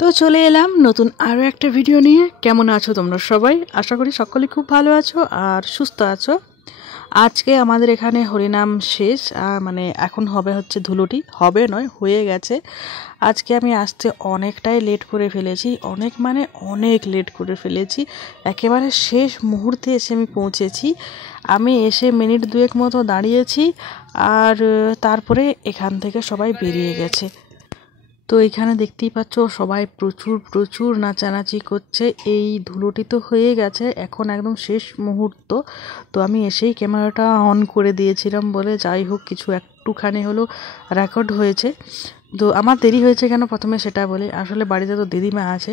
তো চলে এলাম নতুন আরও একটা ভিডিও নিয়ে। কেমন আছো তোমরা সবাই? আশা করি সকলেই খুব ভালো আছো আর সুস্থ আছো। আজকে আমাদের এখানে হরিনাম শেষ, মানে এখন হচ্ছে ধুলুটি, হবে নয় হয়ে গেছে। আজকে আমি আসতে অনেকটাই লেট করে ফেলেছি, অনেক লেট করে ফেলেছি। একেবারে শেষ মুহূর্তে এসে আমি পৌঁছেছি। আমি এসে মিনিট দুয়েক মতো দাঁড়িয়েছি, আর তারপরে এখান থেকে সবাই বেরিয়ে গেছে। তো এখানে দেখতেই পাচ্ছ সবাই প্রচুর প্রচুর নাচানাচি করছে। এই ধুলোটি তো হয়ে গেছে, এখন একদম শেষ মুহূর্ত। তো আমি এসেই ক্যামেরাটা অন করে দিয়েছিলাম বলে যাই হোক কিছু একটুখানি হলো রেকর্ড হয়েছে। তো আমার দেরি হয়েছে কেন প্রথমে সেটা বলি। আসলে বাড়িতে তো দিদিমা আছে,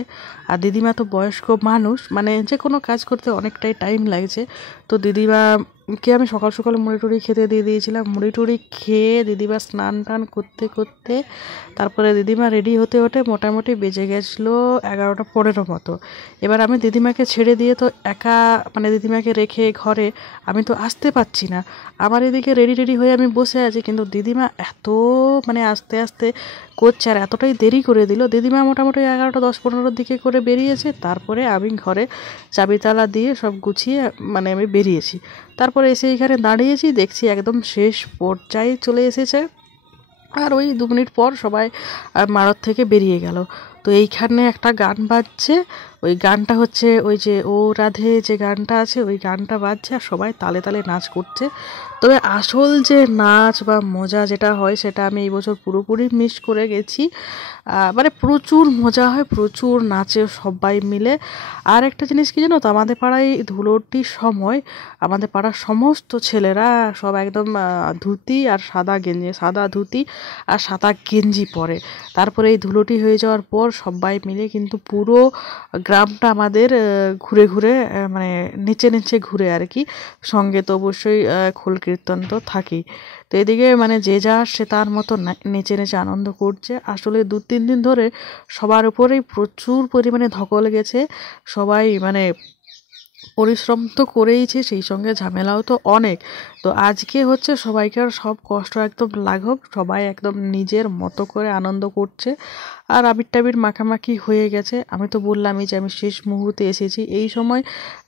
আর দিদিমা তো বয়স্ক মানুষ, মানে যে কোনো কাজ করতে অনেকটাই টাইম লাগছে। তো দিদিমাকে আমি সকাল সকাল মুড়ি টুড়ি খেতে দিয়ে দিয়েছিলাম। মুড়ি টুড়ি খেয়ে দিদিমা স্নান টান করতে করতে তারপরে দিদিমা রেডি হতে হতে মোটামুটি বেজে গেছিলো 11টা 15 মতো। এবার আমি দিদিমাকে ছেড়ে দিয়ে তো একা, মানে দিদিমাকে রেখে ঘরে আমি তো আসতে পারছি না। আমার এদিকে রেডি রেডি হয়ে আমি বসে আছি, কিন্তু দিদিমা এত আস্তে আস্তে করছে আর এতটাই দেরি করে দিল। দিদিমা মোটামুটি 11টা 10 15 দিকে করে বেরিয়েছে। তারপরে আমি ঘরে চাবি তালা দিয়ে সব গুছিয়ে আমি বেরিয়েছি। তারপরে এসে এখানে দাঁড়িয়েছি, দেখছি একদম শেষ পর্যায়ে চলে এসেছে। আর ওই 2 মিনিট পর সবাই মারত থেকে বেরিয়ে গেল। তো এইখানে একটা গান বাজছে, ওই গানটা হচ্ছে ওই যে ও রাধে যে গানটা আছে, ওই গানটা বাজছে আর সবাই তালে তালে নাচ করছে। তবে আসল যে নাচ বা মজা যেটা হয় সেটা আমি এই বছর পুরোপুরি মিস করে গেছি। প্রচুর মজা হয়, প্রচুর নাচে সবাই মিলে। আর একটা জিনিস কি জানো তো, আমাদের পাড়ায় ধুলোটির সময় আমাদের পাড়ার সমস্ত ছেলেরা সব একদম ধুতি আর সাদা গেঞ্জি, সাদা ধুতি আর সাদা গেঞ্জি পরে। তারপরে এই ধুলোটি হয়ে যাওয়ার পর সবাই মিলে কিন্তু পুরো গ্রামটা আমাদের ঘুরে ঘুরে নিচে নিচে ঘুরে আর কি। সঙ্গে তো অবশ্যই খোল কীর্তন তো থাকেই। তো এদিকে যে যার সে তার মতো নেচে নেচে আনন্দ করছে। আসলে 2-3 দিন ধরে সবার উপরেই প্রচুর পরিমাণে ধকল গেছে। সবাই পরিশ্রম তো করেইছে, সেই সঙ্গে ঝামেলাও তো অনেক। তো আজকে হচ্ছে সবাইকার সব কষ্ট একদম লাঘব, সবাই একদম নিজের মতো করে আনন্দ করছে। আর আবির টাবির মাখামাখি হয়ে গেছে। আমি তো বললামই যে আমি শেষ মুহূর্তে এসেছি। এই সময়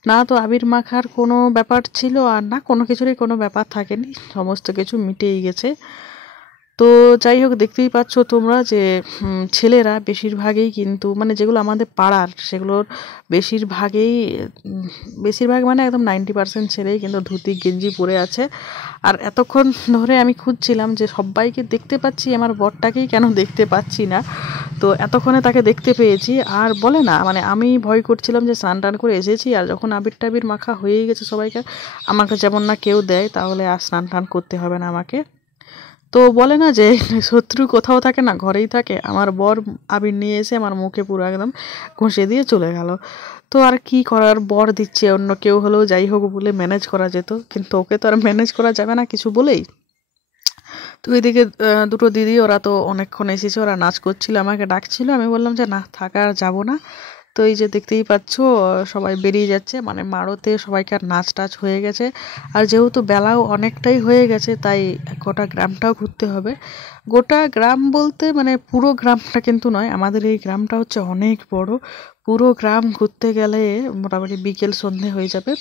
না তো আবির মাখার কোনো ব্যাপার ছিল, আর না কোনো কিছুরই কোনো ব্যাপার থাকেনি, সমস্ত কিছু মিটেই গেছে। তো যাই হোক, দেখতেই পাচ্ছ তোমরা যে ছেলেরা বেশিরভাগই কিন্তু যেগুলো আমাদের পাড়ার সেগুলোর বেশিরভাগই বেশিরভাগ একদম 90% ছেলেই কিন্তু ধুতি গেঞ্জি পরে আছে। আর এতক্ষণ ধরে আমি খুঁজছিলাম যে সবাইকে দেখতে পাচ্ছি, আমার বরটাকেই কেন দেখতে পাচ্ছি না। তো এতক্ষণে তাকে দেখতে পেয়েছি। আর বলে না আমি ভয় করছিলাম যে স্নান টান করে এসেছি, আর যখন আবির টাবির মাখা হয়েই গেছে সবাইকে, আমাকে যেমন না কেউ দেয়, তাহলে আর স্নান টান করতে হবে না আমাকে। তো বলে না যে শত্রু কোথাও থাকে না, ঘরেই থাকে। আমার বর আবির নিয়ে এসে আমার মুখে পুরো একদম ঘষে দিয়ে চলে গেল। তো আর কি করার, বর দিচ্ছে, অন্য কেউ হলেও যাই হোক বলে ম্যানেজ করা যেত, কিন্তু ওকে তো আর ম্যানেজ করা যাবে না কিছু বলেই। তো এদিকে দুটো দিদি ওরা তো অনেকক্ষণ এসেছে, ওরা নাচ করছিল, আমাকে ডাকছিল। আমি বললাম যে না, থাকা আর যাবো না। তো এই যে দেখতেই পাচ্ছ সবাই বেরিয়ে যাচ্ছে, মারোতে সবাইকার নাচ টাচ হয়ে গেছে। আর যেহেতু বেলাও অনেকটাই হয়ে গেছে, তাই গোটা গ্রামটাও ঘুরতে হবে। গোটা গ্রাম বলতে পুরো গ্রামটা কিন্তু নয়, আমাদের এই গ্রামটা হচ্ছে অনেক বড়। পুরো গ্রাম ঘুরতে গেলে মোটামুটি বিকেল সন্ধে হয়ে যাবে।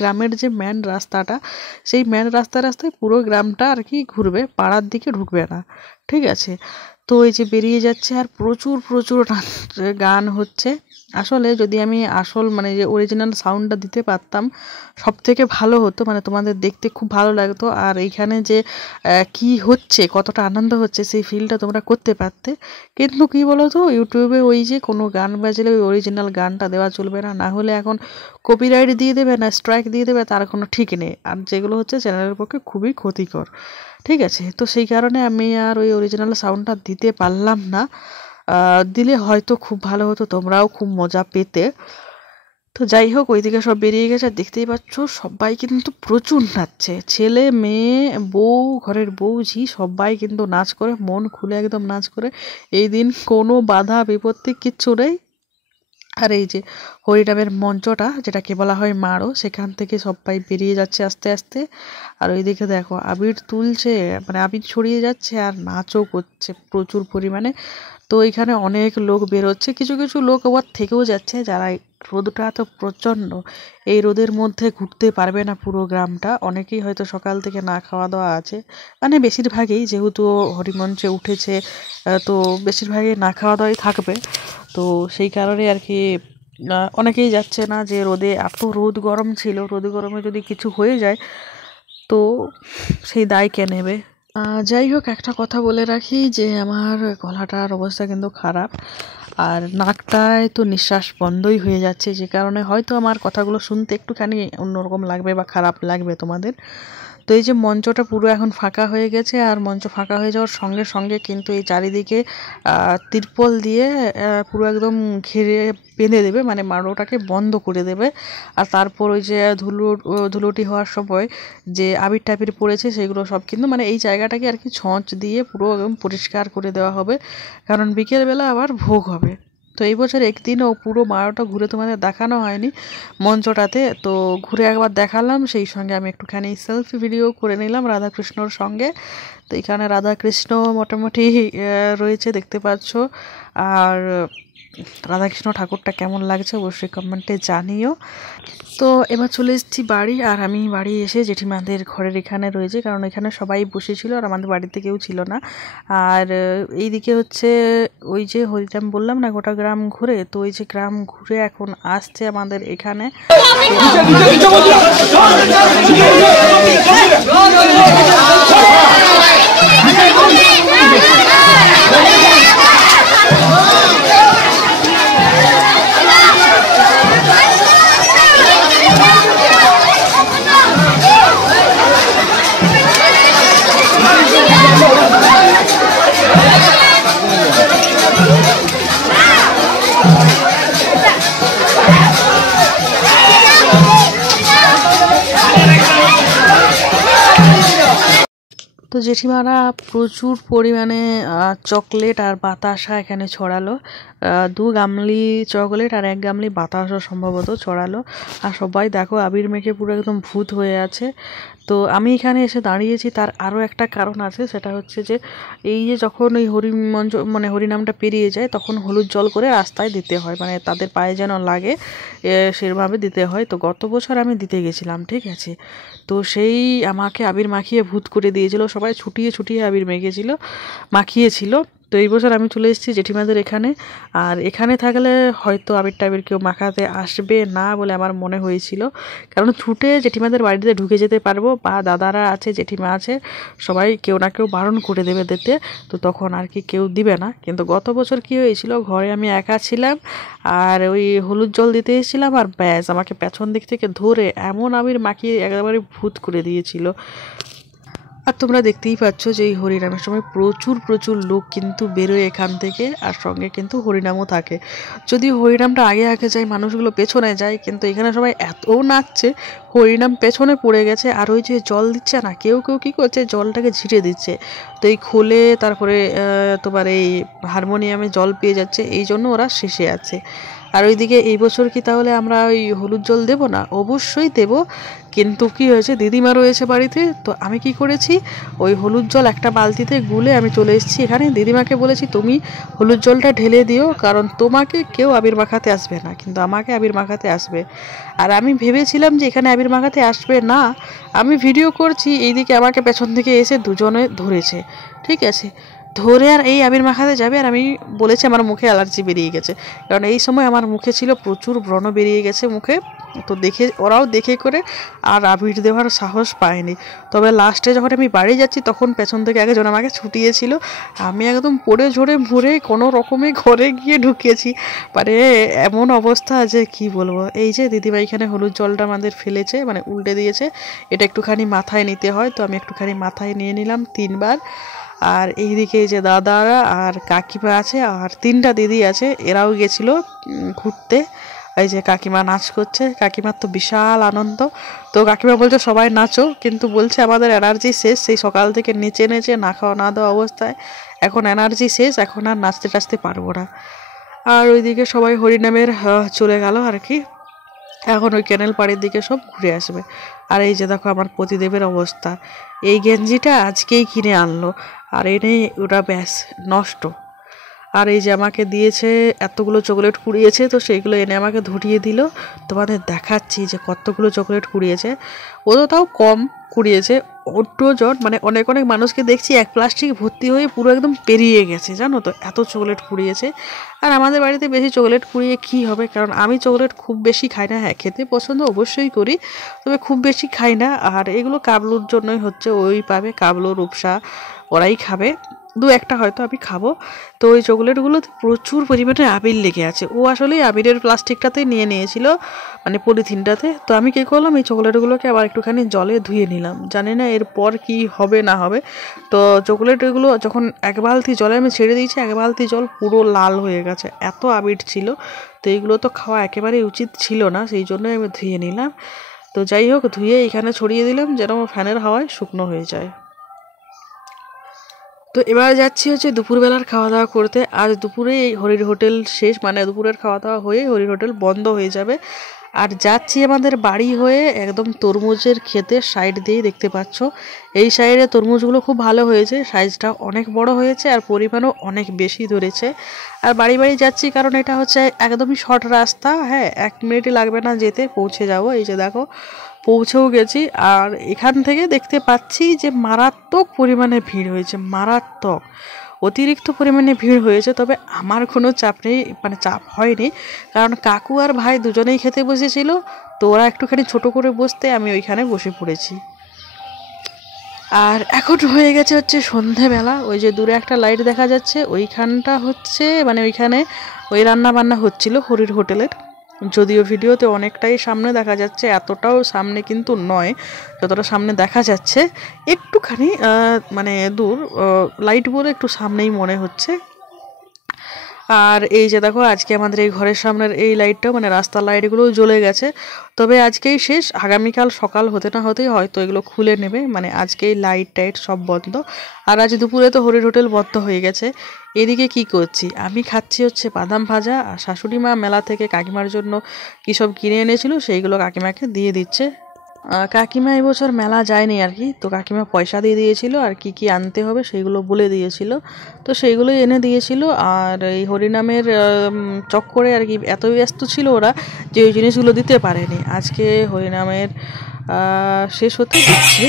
গ্রামের যে মেন রাস্তাটা, সেই মেন রাস্তায় পুরো গ্রামটা আর কি ঘুরবে, পাড়ার দিকে ঢুকবে না, ঠিক আছে? তো এই যে বেরিয়ে যাচ্ছে, আর প্রচুর প্রচুর গান হচ্ছে। আসলে যদি আমি আসল যে অরিজিনাল সাউন্ডটা দিতে পারতাম, সব থেকে ভালো হতো, তোমাদের দেখতে খুব ভালো লাগতো। আর এইখানে যে কি হচ্ছে, কতটা আনন্দ হচ্ছে, সেই ফিলটা তোমরা করতে পারতে। কিন্তু কি বলো তো, ইউটিউবে ওই যে কোনো গান বাজলে ওই অরিজিনাল গানটা দেওয়া চলবে না, না হলে এখন কপিরাইট দিয়ে দেবে না স্ট্রাইক দিয়ে দেবে, তার কোনো ঠিক নেই। আর যেগুলো হচ্ছে চ্যানেলের পক্ষে খুবই ক্ষতিকর, ঠিক আছে? তো সেই কারণে আমি আর ওই অরিজিনাল সাউন্ডটা দিতে পারলাম না। দিলে হয়তো খুব ভালো হতো, তোমরাও খুব মজা পেতে। তো যাই হোক, ওইদিকে সব বেরিয়ে গেছে। আর দেখতেই পাচ্ছ সবাই কিন্তু প্রচুর নাচছে, ছেলে মেয়ে বউ, ঘরের বউ ঝি সবাই কিন্তু নাচ করে, মন খুলে একদম নাচ করে। এই দিন কোনো বাধা বিপত্তি কিচ্ছু নেই। আর এই যে হরিনামের মঞ্চটা যেটাকে বলা হয় মারো, সেখান থেকে সবাই বেরিয়ে যাচ্ছে আস্তে আস্তে। আর ওইদিকে দেখো আবির তুলছে, আবির ছড়িয়ে যাচ্ছে আর নাচও করছে প্রচুর পরিমাণে। তো এখানে অনেক লোক বেরোচ্ছে, কিছু কিছু লোক আবার থেকেও যাচ্ছে যারা রোদটা তো প্রচণ্ড, এই রোদের মধ্যে ঘুরতে পারবে না পুরো গ্রামটা। অনেকেই হয়তো সকাল থেকে না খাওয়া দাওয়া আছে, মানে বেশিরভাগই যেহেতু হরিমঞ্চে উঠেছে তো বেশিরভাগই না খাওয়া দাওয়াই থাকবে। তো সেই কারণে আর কি অনেকেই যাচ্ছে না, যে রোদে এত রোদ গরম ছিল, রোদ গরমে যদি কিছু হয়ে যায় তো সেই দায় কে নেবে। যাই হোক, একটা কথা বলে রাখি যে আমার গলাটার অবস্থা কিন্তু খারাপ, আর নাকটায় তো নিঃশ্বাস বন্ধই হয়ে যাচ্ছে, যে কারণে হয়তো আমার কথাগুলো শুনতে একটুখানি অন্যরকম লাগবে বা খারাপ লাগবে তোমাদের। তো এই যে মঞ্চটা পুরো এখন ফাঁকা হয়ে গেছে, আর মঞ্চ ফাঁকা হয়ে যাওয়ার সঙ্গে সঙ্গে কিন্তু এই চারিদিকে তিরপল দিয়ে পুরো একদম ঘিরে বেঁধে দেবে, মানে মাড়োটাকে বন্ধ করে দেবে। আর তারপর ওই যে ধুলোটি হওয়ার সময় যে আবির টাবির পড়েছে সেগুলো সব কিন্তু মানে এই জায়গাটাকে আর কি ছঁচ দিয়ে পুরো একদম পরিষ্কার করে দেওয়া হবে, কারণ বিকেলবেলা আবার ভোগ হবে। তো এই বছর একদিনও পুরো মাড়োটা ঘুরে তোমাদের দেখানো হয়নি মঞ্চটাতে, তো ঘুরে একবার দেখালাম, সেই সঙ্গে আমি একটুখানি সেলফি ভিডিও করে নিলাম রাধাকৃষ্ণর সঙ্গে। তো এখানে রাধাকৃষ্ণ মোটামুটি রয়েছে দেখতে পাচ্ছ। আর রাধাকৃষ্ণ ঠাকুরটা কেমন লাগছে অবশ্যই কমেন্টে জানিও। তো এবার চলে এসেছি বাড়ি, আর আমি বাড়ি এসে জেঠিমাদের ঘরের এখানে রয়েছে, কারণ এখানে সবাই বসেছিল আর আমাদের বাড়িতে কেউ ছিল না। আর এইদিকে হচ্ছে ওই যে হরিরাম বললাম না গোটা গ্রাম ঘুরে, তো ওই যে গ্রাম ঘুরে এখন আসছে আমাদের এখানে। তো জেঠিমারা প্রচুর পরিমাণে চকলেট আর বাতাসা এখানে ছড়ালো, 2 গামলি চকলেট আর 1 গামলি বাতাসা সম্ভবত ছড়ালো। আর সবাই দেখো আবির মেখে পুরো একদম ভূত হয়ে আছে। তো আমি এখানে এসে দাঁড়িয়েছি তার আরও একটা কারণ আছে, সেটা হচ্ছে যে এই যে যখন ওই হরিমঞ্চ মানে হরিনামটা পেরিয়ে যায় তখন হলুদ জল করে রাস্তায় দিতে হয়, মানে তাদের পায়ে যেন লাগে সেভাবে দিতে হয়। তো গত বছর আমি দিতে গেছিলাম, ঠিক আছে, তো সেই আমাকে আবির মাখিয়ে ভূত করে দিয়েছিল, সবাই ছুটিয়ে ছুটিয়ে আবির মেখেছিল মাখিয়েছিল। তো এই বছর আমি চলে এসেছি জেঠিমাদের এখানে, আর এখানে থাকলে হয়তো আবির টাবির কেউ মাখাতে আসবে না বলে আমার মনে হয়েছিল, কারণ ছুটে জেঠিমাদের বাড়িতে ঢুকে যেতে পারবো, বা দাদারা আছে জেঠিমা আছে সবাই কেউ না কেউ বারণ করে দেবে দিতে, তো তখন আর কি কেউ দিবে না। কিন্তু গত বছর কি হয়েছিল, ঘরে আমি একা ছিলাম আর ওই হলুদ জল দিতে এসেছিলাম, আর ব্যাস আমাকে পেছন দিক থেকে ধরে এমন আবির মাখিয়ে একেবারে ভূত করে দিয়েছিল। আর তোমরা দেখতেই পাচ্ছ যে এই হরিনামের সময় প্রচুর প্রচুর লোক কিন্তু বেরোয় এখান থেকে, আর সঙ্গে কিন্তু হরিনামও থাকে। যদি হরিনামটা আগে আগে যায় মানুষগুলো পেছনে যায়, কিন্তু এখানে সবাই এত নাচছে হরিনাম পেছনে পড়ে গেছে। আর ওই যে জল দিচ্ছে না, কেউ কেউ কী করছে জলটাকে ঝিরে দিচ্ছে, তো এই খোলে তারপরে তোমার এই হারমোনিয়ামে জল পেয়ে যাচ্ছে, এই জন্য ওরা শেষে আছে। আর ওইদিকে এই বছর কি তাহলে আমরা ওই হলুদ জল দেব না? অবশ্যই দেব, কিন্তু কি হয়েছে দিদিমা রয়েছে বাড়িতে, তো আমি কি করেছি ওই হলুদ জল একটা বালতিতে গুলে আমি চলে এসেছি এখানে। দিদিমাকে বলেছি তুমি হলুদ জলটা ঢেলে দিও, কারণ তোমাকে কেউ আবির মাখাতে আসবে না, কিন্তু আমাকে আবির মাখাতে আসবে। আর আমি ভেবেছিলাম যে এখানে আবির মাখাতে আসবে না, আমি ভিডিও করছি এইদিকে আমাকে পেছন থেকে এসে দুজনে ধরেছে, ঠিক আছে, ধরে আর এই আবির মাখাতে যাবে, আর আমি বলেছি আমার মুখে অ্যালার্জি বেরিয়ে গেছে, কারণ এই সময় আমার মুখে ছিল প্রচুর ব্রণ বেরিয়ে গেছে মুখে। তো দেখে ওরাও দেখে করে আর আবির দেওয়ার সাহস পায়নি। তবে লাস্টে যখন আমি বাড়ি যাচ্ছি তখন পেছন থেকে একজন আমাকে ছুটিয়েছিল, আমি একদম পড়ে ঝরে ভরে কোনো রকমে ঘরে গিয়ে ঢুকেছি, মানে এমন অবস্থা যে কি বলবো। এই যে দিদিভাই এখানে হলুদ জলটা আমাদের ফেলেছে, মানে উল্টে দিয়েছে, এটা একটুখানি মাথায় নিতে হয়, তো আমি একটুখানি মাথায় নিয়ে নিলাম 3 বার। আর এইদিকে যে দাদারা আর কাকিমা আছে আর 3টা দিদি আছে, এরাও গেছিলো ঘুরতে। এই যে কাকিমা নাচ করছে, কাকিমার তো বিশাল আনন্দ। তো কাকিমা বলছে সবাই নাচো, কিন্তু বলছে আমাদের এনার্জি শেষ, সেই সকাল থেকে নেচে নেচে না খাওয়া না দেওয়া অবস্থায় এখন এনার্জি শেষ, এখন আর নাচতে টাচতে পারবো না। আর ওইদিকে সবাই হরিনামের চলে গেল আর কি, এখন ওই ক্যানেল পাড়ের দিকে সব ঘুরে আসবে। আর এই যে দেখো আমার পতিদেবের অবস্থা, এই গেঞ্জিটা আজকেই কিনে আনলো, আর এনে ওটা ব্যাস নষ্ট। আর এই যে আমাকে দিয়েছে এতগুলো চকলেট কুড়িয়েছে, তো সেইগুলো এনে আমাকে ধরিয়ে দিল। তোমাদের দেখাচ্ছি যে কতগুলো চকলেট কুড়িয়েছে। ও তো তাও কম কুড়িয়েছে, অন্য জন মানে অনেক অনেক মানুষকে দেখছি এক প্লাস্টিক ভর্তি হয়ে পুরো একদম পেরিয়ে গেছে, জানো তো, এত চকলেট কুড়িয়েছে। আর আমাদের বাড়িতে বেশি চকলেট কুড়িয়ে কী হবে, কারণ আমি চকলেট খুব বেশি খাই না। হ্যাঁ, খেতে পছন্দ অবশ্যই করি, তবে খুব বেশি খাই না। আর এগুলো কাবলুর জন্যই হচ্ছে, ওই পাবে, কাবলু, রূপসা, ওরাই খাবে, দু একটা হয়তো আমি খাবো। তো ওই চকলেটগুলোতে প্রচুর পরিমাণে আবির লেগে আছে। ও আসলে আবিরের প্লাস্টিকটাতে নিয়ে নিয়েছিল, মানে পলিথিনটাতে। তো আমি কী করলাম, এই চকলেটগুলোকে আবার একটুখানি জলে ধুয়ে নিলাম। জানি না এরপর কি হবে না হবে। তো চকলেটগুলো যখন এক বালতি জলে আমি ছেড়ে দিয়েছি, এক বালতি জল পুরো লাল হয়ে গেছে, এত আবির ছিল। তো এইগুলো তো খাওয়া একেবারেই উচিত ছিল না, সেই জন্যই আমি ধুয়ে নিলাম। তো যাই হোক, ধুয়ে এখানে ছড়িয়ে দিলাম যেন ফ্যানের হাওয়ায় শুকনো হয়ে যায়। তো এবার যাচ্ছি হচ্ছে দুপুরবেলার খাওয়া দাওয়া করতে। আজ দুপুরে এই হরির হোটেল শেষ, মানে দুপুরের খাওয়া দাওয়া হয়ে হরির হোটেল বন্ধ হয়ে যাবে। আর যাচ্ছি আমাদের বাড়ি হয়ে একদম তরমুজের ক্ষেতের সাইড দিয়েই, দেখতে পাচ্ছ এই সাইডে তরমুজগুলো খুব ভালো হয়েছে, সাইজটা অনেক বড় হয়েছে আর পরিমাণও অনেক বেশি ধরেছে। আর বাড়ি বাড়ি যাচ্ছি কারণ এটা হচ্ছে একদমই শর্ট রাস্তা। হ্যাঁ, 1 মিনিটই লাগবে না যেতে, পৌঁছে যাব। এই যে দেখো পৌঁছেও গেছি। আর এখান থেকে দেখতে পাচ্ছি যে মারাত্মক পরিমাণে ভিড় হয়েছে, মারাত্মক অতিরিক্ত পরিমাণে ভিড় হয়েছে। তবে আমার কোনো চাপ নেই, মানে চাপ হয়নি, কারণ কাকু আর ভাই দুজনেই খেতে বসেছিল। তো ওরা একটুখানি ছোট করে বসতে আমি ওইখানে বসে পড়েছি। আর এখন হয়ে গেছে হচ্ছে সন্ধেবেলা। ওই যে দূরে একটা লাইট দেখা যাচ্ছে, ওইখানটা হচ্ছে মানে ওইখানে ওই রান্না বান্না হচ্ছিল হরির হোটেলের। যদিও ভিডিওতে অনেকটাই সামনে দেখা যাচ্ছে, এতটাও সামনে কিন্তু নয়, যতটা সামনে দেখা যাচ্ছে একটুখানি মানে দূর, লাইট বলে একটু সামনেই মনে হচ্ছে। আর এই যে দেখো আজকে আমাদের এই ঘরের সামনের এই লাইটটাও, মানে রাস্তার লাইটগুলোও জ্বলে গেছে। তবে আজকেই শেষ, আগামীকাল সকাল হতে না হতেই হয়তো এগুলো খুলে নেবে, মানে আজকেই লাইট টাইট সব বন্ধ। আর আজ দুপুরে তো হরির হোটেল বন্ধ হয়ে গেছে। এদিকে কি করছি, আমি খাচ্ছি হচ্ছে বাদাম ভাজা, আর শাশুড়ি মা মেলা থেকে কাকিমার জন্য কী সব কিনে এনেছিল সেইগুলো কাকিমাকে দিয়ে দিচ্ছে। কাকিমা এবছর মেলা যায়নি আর কি, তো কাকিমা পয়সা দিয়ে দিয়েছিল আর কি কি আনতে হবে সেইগুলো বলে দিয়েছিল, তো সেইগুলোই এনে দিয়েছিল। আর এই হরিনামের চক্করে আর কি এত ব্যস্ত ছিল ওরা যে ওই জিনিসগুলো দিতে পারেনি। আজকে হরিনামের শেষ হতে দিচ্ছে।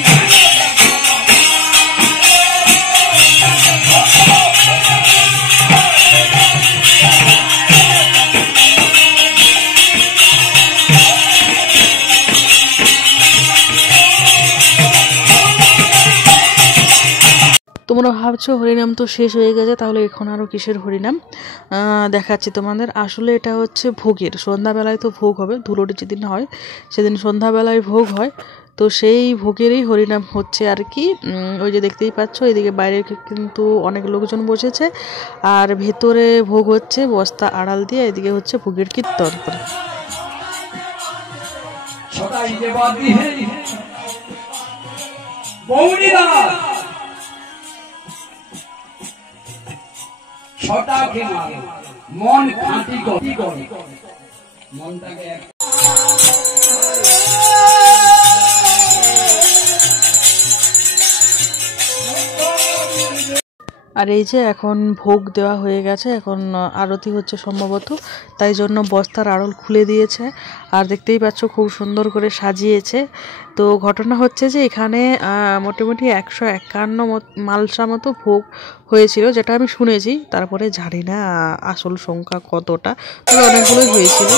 তোমরা ভাবছো হরিনাম তো শেষ হয়ে গেছে, তাহলে এখন আরও কিসের হরিনাম, দেখাচ্ছি তোমাদের। আসলে এটা হচ্ছে ভোগের, সন্ধ্যাবেলায় তো ভোগ হবে, ধুলোটি যেদিন হয় সেদিন সন্ধ্যাবেলায় ভোগ হয়। তো সেই ভোগেরই হরিনাম হচ্ছে আর কি। ওই যে দেখতেই পাচ্ছ এদিকে বাইরে কিন্তু অনেক লোকজন বসেছে, আর ভেতরে ভোগ হচ্ছে বস্তা আড়াল দিয়ে, এদিকে হচ্ছে ভোগের কীর্তন। ছটাকে মন খাঁটি করে মনটাকে আর এই যে এখন ভোগ দেওয়া হয়ে গেছে, এখন আরতি হচ্ছে সম্ভবত, তাই জন্য বস্তার আড়ল খুলে দিয়েছে। আর দেখতেই পাচ্ছ খুব সুন্দর করে সাজিয়েছে। তো ঘটনা হচ্ছে যে এখানে মোটামুটি 151 মালসা মতো ভোগ হয়েছিল, যেটা আমি শুনেছি, তারপরে জানি না আসল সংখ্যা কতটা, তবে অনেকগুলোই হয়েছিল।